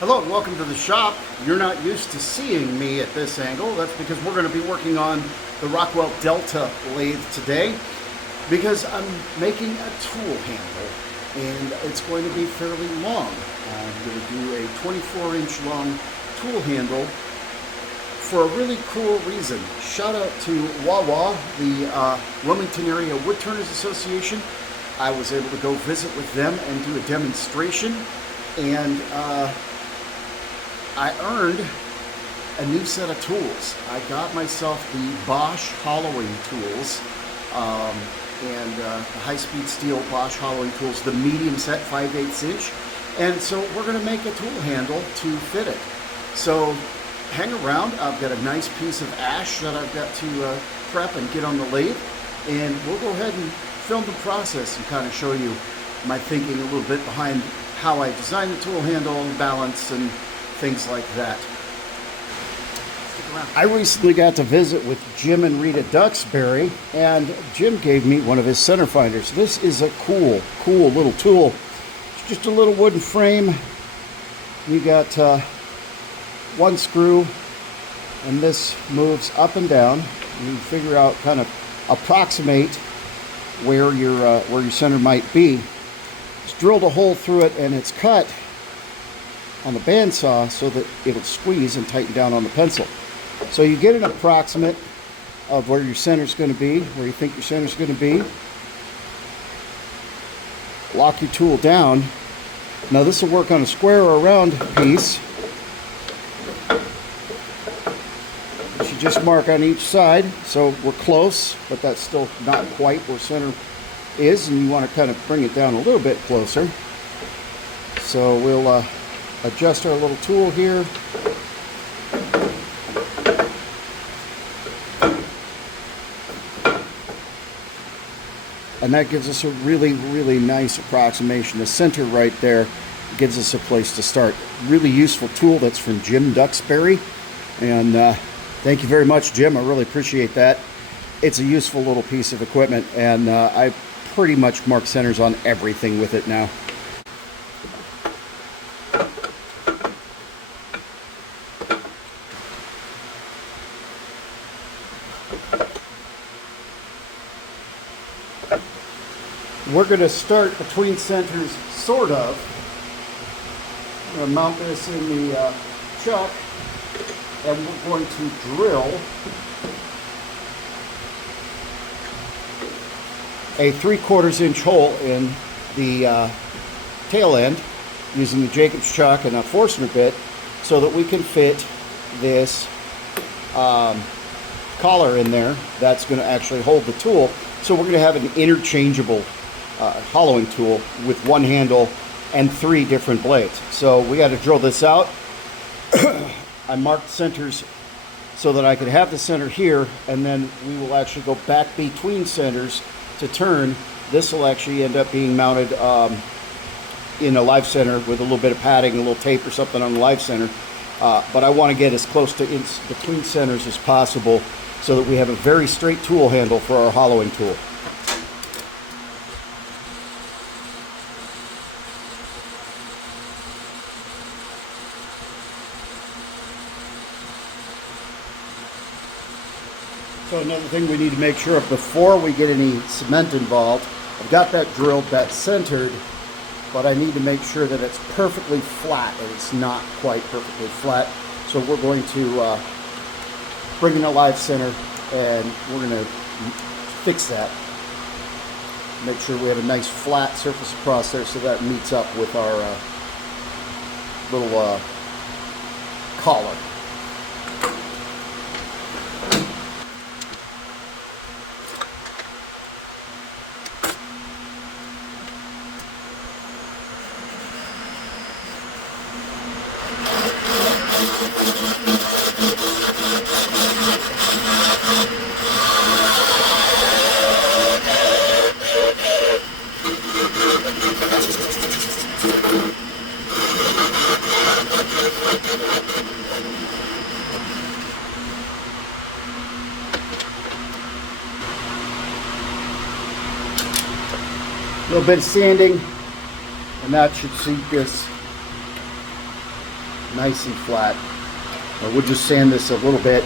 Hello and welcome to the shop. You're not used to seeing me at this angle. That's because we're going to be working on the Rockwell Delta lathe today because I'm making a tool handle and it's going to be fairly long. I'm going to do a 24-inch long tool handle for a really cool reason. Shout out to Wawa, the Wilmington Area Woodturners Association. I was able to go visit with them and do a demonstration, and I earned a new set of tools. I got myself the Bosch hollowing tools and the high-speed steel Bosch hollowing tools, the medium set 5/8 inch. And so we're going to make a tool handle to fit it. So hang around. I've got a nice piece of ash that I've got to prep and get on the lathe. And we'll go ahead and film the process and kind of show you my thinking a little bit behind how I designed the tool handle and balance and things like that. I recently got to visit with Jim and Rita Duxbury, and Jim gave me one of his center finders. This is a cool little tool. It's just a little wooden frame. You got one screw, and this moves up and down. You figure out, kind of approximate where your center might be. It's drilled a hole through it, and it's cut on the bandsaw so that it'll squeeze and tighten down on the pencil. So you get an approximate of where your center's going to be, where you think your center's going to be. Lock your tool down. Now this will work on a square or a round piece. You should just mark on each side, so we're close, but that's still not quite where center is, and you want to kind of bring it down a little bit closer. So we'll adjust our little tool here. And that gives us a really nice approximation. The center right there gives us a place to start. Really useful tool. That's from Jim Duxbury. And thank you very much, Jim. I really appreciate that. It's a useful little piece of equipment, and I pretty much mark centers on everything with it now. We're going to start between centers, sort of. I'm going to mount this in the chuck, and we're going to drill a 3/4 inch hole in the tail end using the Jacob's chuck and a Forstner bit so that we can fit this collar in there that's going to actually hold the tool. So we're going to have an interchangeable hollowing tool with one handle and 3 different blades. So we got to drill this out. I marked centers so that I could have the center here, and then we will actually go back between centers to turn. This will actually end up being mounted in a live center with a little bit of padding, a little tape or something on the live center. But I want to get as close to between centers as possible so that we have a very straight tool handle for our hollowing tool. So another thing we need to make sure of before we get any cement involved, I've got that drilled, that's centered, but I need to make sure that it's perfectly flat, and it's not quite perfectly flat. So we're going to bring in a live center, and we're going to fix that. Make sure we have a nice flat surface across there so that meets up with our little collar. A little bit of sanding, and that should seat this nice and flat. We'll just sand this a little bit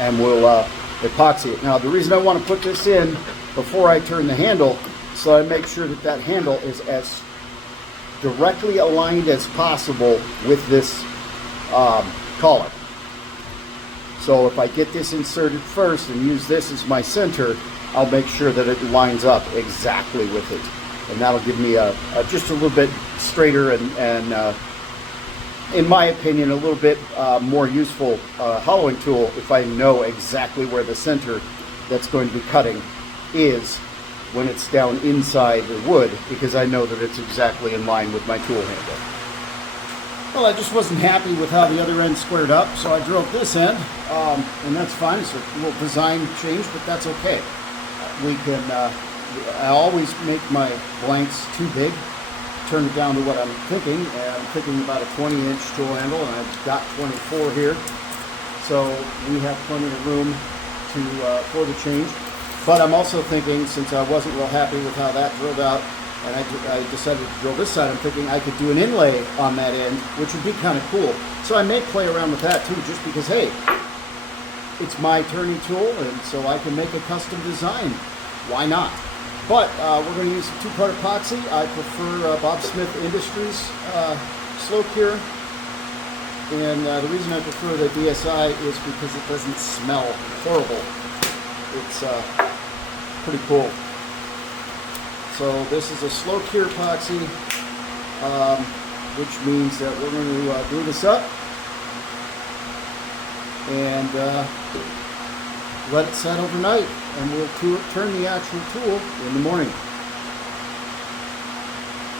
and we'll epoxy it. Now the reason I want to put this in before I turn the handle, so I make sure that that handle is as directly aligned as possible with this collar. So if I get this inserted first and use this as my center, I'll make sure that it lines up exactly with it. And that'll give me just a little bit straighter and in my opinion, a little bit more useful hollowing tool if I know exactly where the center that's going to be cutting is when it's down inside the wood, because I know that it's exactly in line with my tool handle. Well, I just wasn't happy with how the other end squared up, so I drilled this end, and that's fine. It's a little design change, but that's okay. We can, I always make my blanks too big, turn it down to what I'm thinking, and I'm thinking about a 20-inch tool handle, and I've got 24 here, so we have plenty of room for the change. But I'm also thinking, since I wasn't real happy with how that drilled out, and I decided to drill this side, I'm thinking I could do an inlay on that end, which would be kind of cool. So I may play around with that too, just because, hey, it's my turning tool, and so I can make a custom design. Why not? But we're going to use two-part epoxy. I prefer Bob Smith Industries slow cure. And the reason I prefer the DSI is because it doesn't smell horrible. It's pretty cool. So this is a slow cure epoxy, which means that we're going to glue this up and let it set overnight, and we'll turn the actual tool in the morning.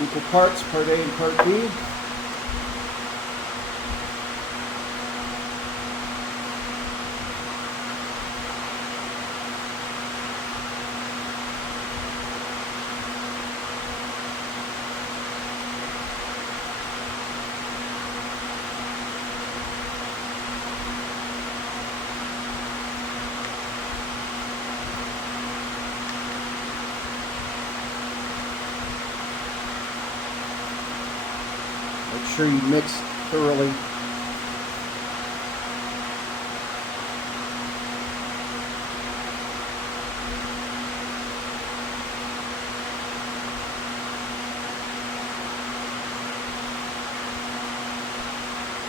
Equal parts, part A and part B. Make sure you mix thoroughly.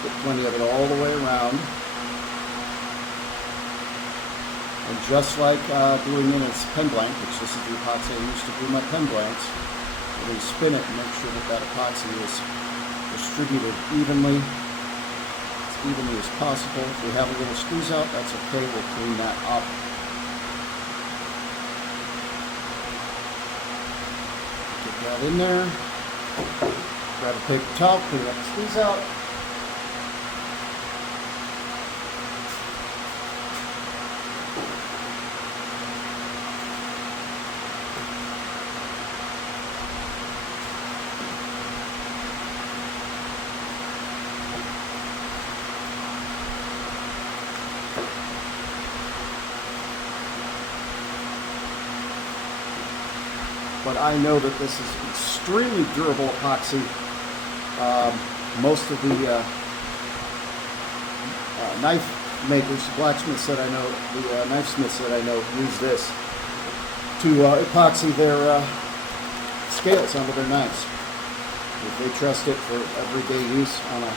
Get plenty of it all the way around. And just like gluing in a pen blank, which this is the epoxy I used to glue my pen blanks, we're going to spin it and make sure that that epoxy is distributed evenly, as evenly as possible. If we have a little squeeze out, that's okay. We'll clean that up. Get that in there. Grab a paper towel, clean up the squeeze out. But I know that this is extremely durable epoxy. Most of the knife makers, blacksmiths that I know, the knife smiths that I know use this to epoxy their scales onto their knives. If they trust it for everyday use on a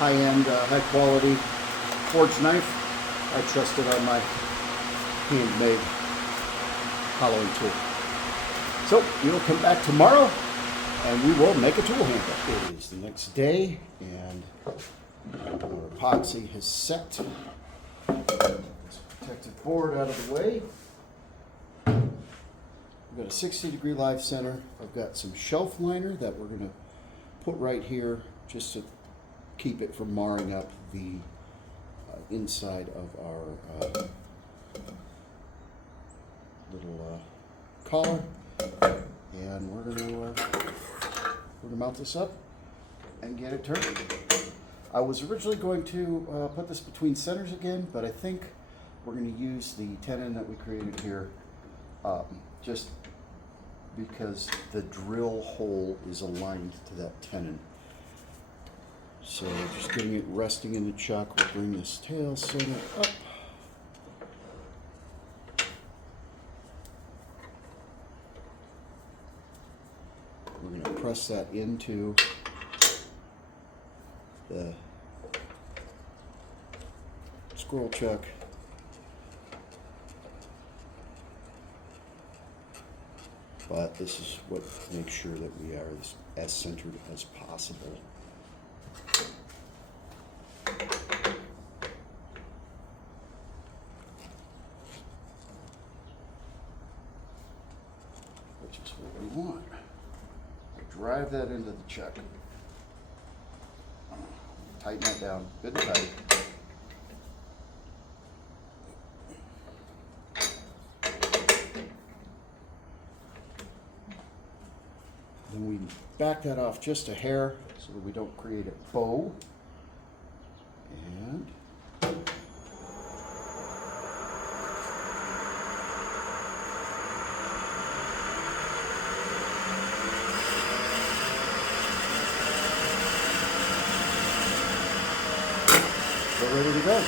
high-end, high-quality forged knife, I trust it on my handmade hollowing tool. So we'll come back tomorrow and we will make a tool handle. It is the next day and our epoxy has set. This protective board out of the way. We've got a 60-degree live center. I've got some shelf liner that we're going to put right here just to keep it from marring up the inside of our little collar. And we're going to mount this up and get it turned. I was originally going to put this between centers again, but I think we're going to use the tenon that we created here just because the drill hole is aligned to that tenon. So just getting it resting in the chuck, we'll bring this tail center up. We're going to press that into the squirrel chuck. But this is what makes sure that we are as centered as possible. Which is what we want. Drive that into the chuck. Tighten that down good and tight. Then we back that off just a hair so that we don't create a bow. And we're ready to go.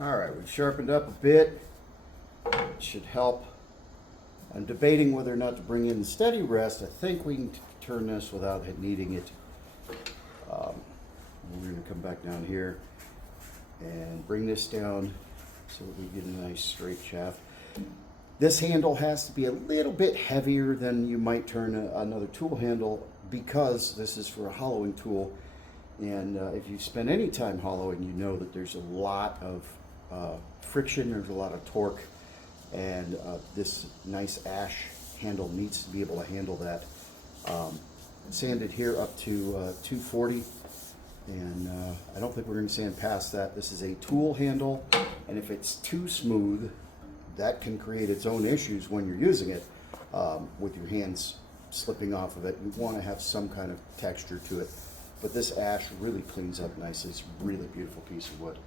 Alright, we've sharpened up a bit. It should help. I'm debating whether or not to bring in the steady rest. I think we can turn this without needing it. We're going to come back down here and bring this down so that we get a nice straight shaft. This handle has to be a little bit heavier than you might turn another tool handle because this is for a hollowing tool. And if you spend any time hollowing, you know that there's a lot of friction, there's a lot of torque, and this nice ash handle needs to be able to handle that. Sanded here up to 240, and I don't think we're going to sand past that. This is a tool handle, and if it's too smooth, that can create its own issues when you're using it with your hands slipping off of it. You want to have some kind of texture to it, but this ash really cleans up nicely. It's a really beautiful piece of wood.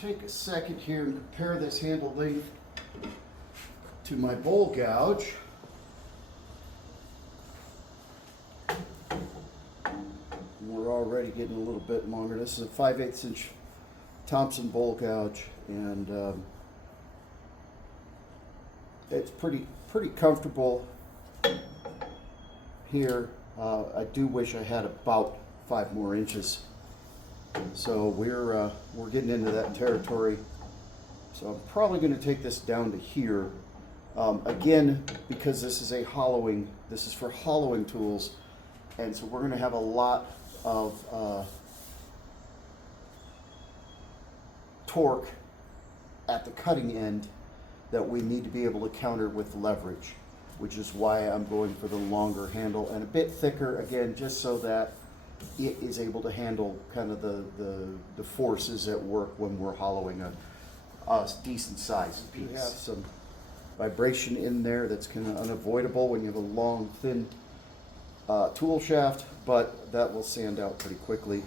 take a second here and compare this handle length to my bowl gouge. We're already getting a little bit longer. This is a 5/8 inch Thompson bowl gouge, and it's pretty comfortable here. I do wish I had about 5 more inches. So we're getting into that territory. So I'm probably going to take this down to here. Again, because this is for hollowing tools, and so we're going to have a lot of torque at the cutting end that we need to be able to counter with leverage, which is why I'm going for the longer handle and a bit thicker, again, just so that it is able to handle kind of the forces at work when we're hollowing a decent sized piece. We have some vibration in there that's kind of unavoidable when you have a long, thin tool shaft, but that will sand out pretty quickly.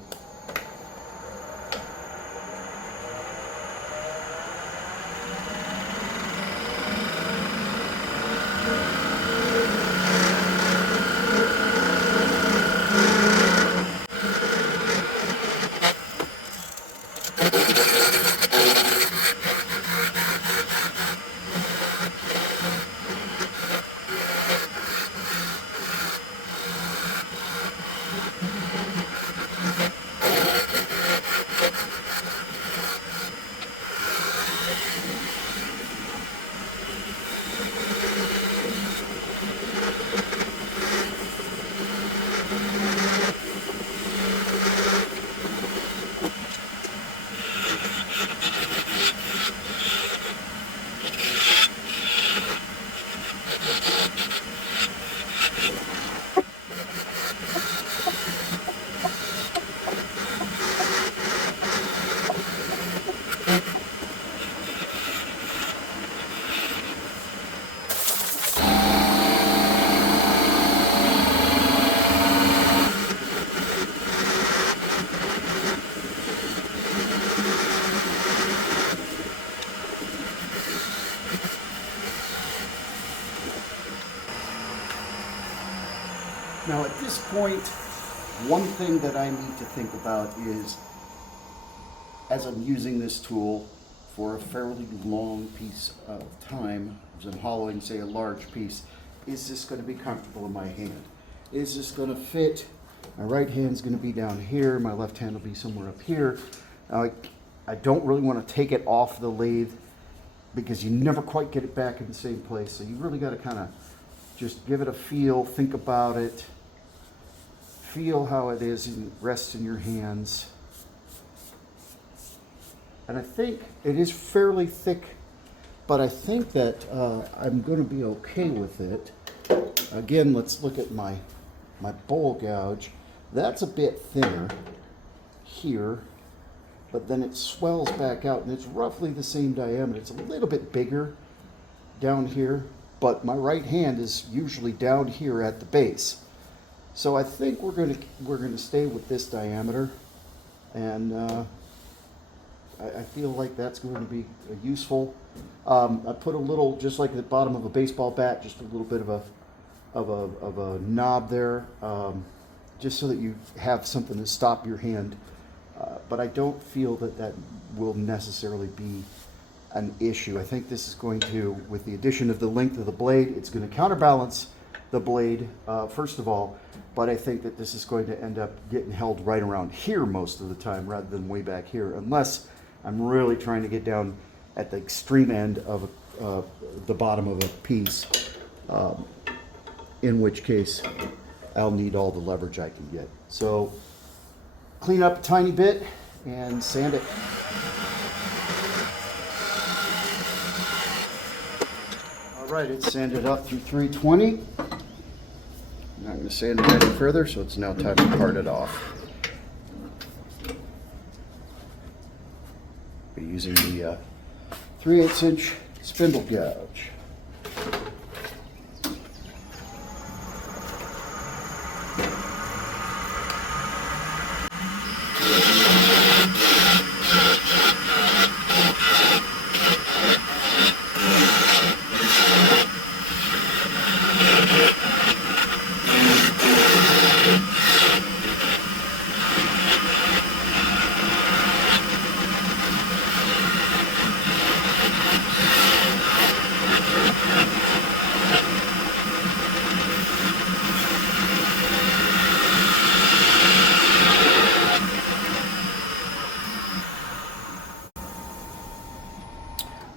Now at this point, one thing that I need to think about is, as I'm using this tool for a fairly long piece of time, as I'm hollowing, say, a large piece, is this going to be comfortable in my hand? Is this going to fit? My right hand's going to be down here, my left hand will be somewhere up here. Now, I don't really want to take it off the lathe because you never quite get it back in the same place, so you really got to kind of just give it a feel, think about it, feel how it is and rests in your hands. And I think it is fairly thick, but I think that I'm going to be okay with it. Again, let's look at my bowl gouge. That's a bit thinner here, but then it swells back out, and it's roughly the same diameter. It's a little bit bigger down here, but my right hand is usually down here at the base. So I think we're gonna stay with this diameter, and I feel like that's going to be useful. I put a little, just like the bottom of a baseball bat, just a little bit of a knob there, just so that you have something to stop your hand. But I don't feel that will necessarily be an issue. I think this is going to, with the addition of the length of the blade, it's going to counterbalance the blade, first of all, but I think that this is going to end up getting held right around here most of the time rather than way back here, unless I'm really trying to get down at the extreme end of the bottom of a piece, in which case I'll need all the leverage I can get. So clean up a tiny bit and sand it. All right, it's sanded up through 320. I'm not going to sand it any further, so it's now time to part it off. Be using the 3/8 inch spindle gouge.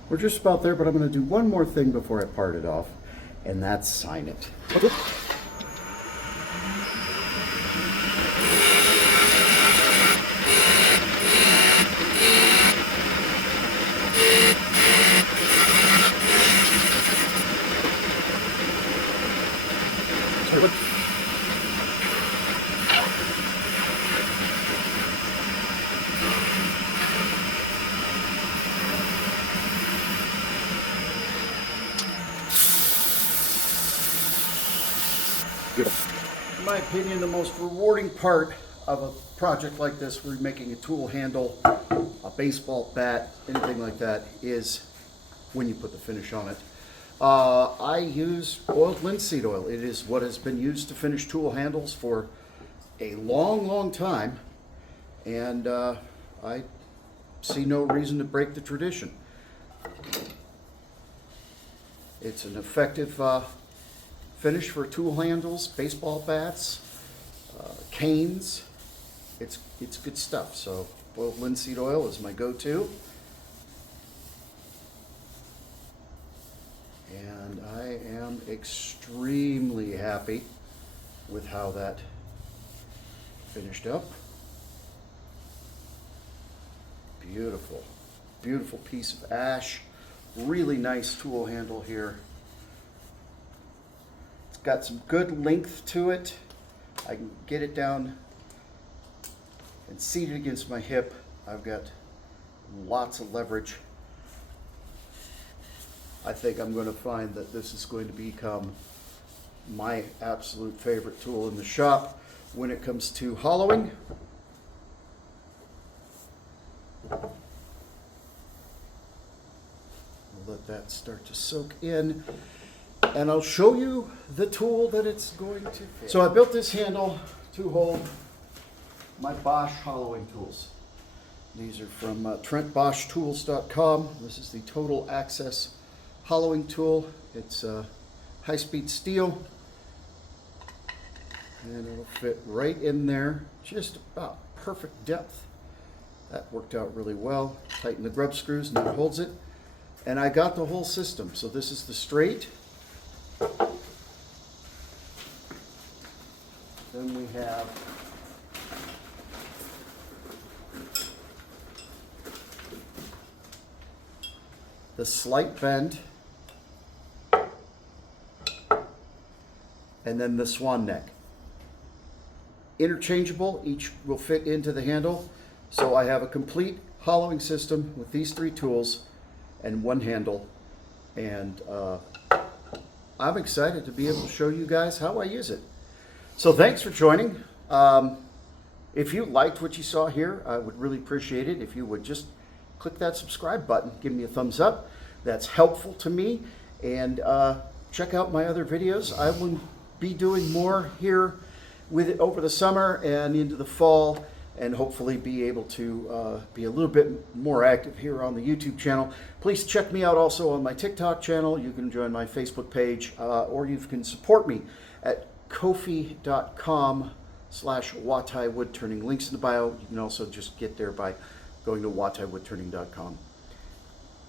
We're just about there, but I'm going to do one more thing before I part it off, and that's sign it. Okay. In my opinion, the most rewarding part of a project like this, where you're making a tool handle, a baseball bat, anything like that, is when you put the finish on it. I use oiled linseed oil. It is what has been used to finish tool handles for a long, long time, and I see no reason to break the tradition. It's an effective finish for tool handles, baseball bats, canes. It's good stuff. So oiled linseed oil is my go-to. And I am extremely happy with how that finished up. Beautiful, beautiful piece of ash. Really nice tool handle here. It's got some good length to it. I can get it down and seat it against my hip. I've got lots of leverage. I think I'm going to find that this is going to become my absolute favorite tool in the shop when it comes to hollowing. We'll let that start to soak in, and I'll show you the tool that it's going to fit. So I built this handle to hold my Bosch hollowing tools. These are from TrentBoschTools.com. This is the Total Access hollowing tool. It's high-speed steel, and it'll fit right in there, just about perfect depth. That worked out really well. Tighten the grub screws and that holds it. And I got the whole system. So this is the straight. Then we have the slight bend, and then the swan neck. Interchangeable, each will fit into the handle. So I have a complete hollowing system with these three tools and one handle, and I'm excited to be able to show you guys how I use it. So thanks for joining. If you liked what you saw here, I would really appreciate it if you would just click that subscribe button, give me a thumbs up. That's helpful to me. And check out my other videos. I will be doing more here with it over the summer and into the fall, and hopefully be able to be a little bit more active here on the YouTube channel. Please check me out also on my TikTok channel. You can join my Facebook page, or you can support me at kofi.com/Watai Woodturning. Links in the bio. You can also just get there by going to wataiwoodturning.com.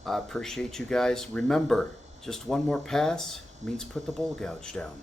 I appreciate you guys. Remember, just one more pass means put the bowl gouge down.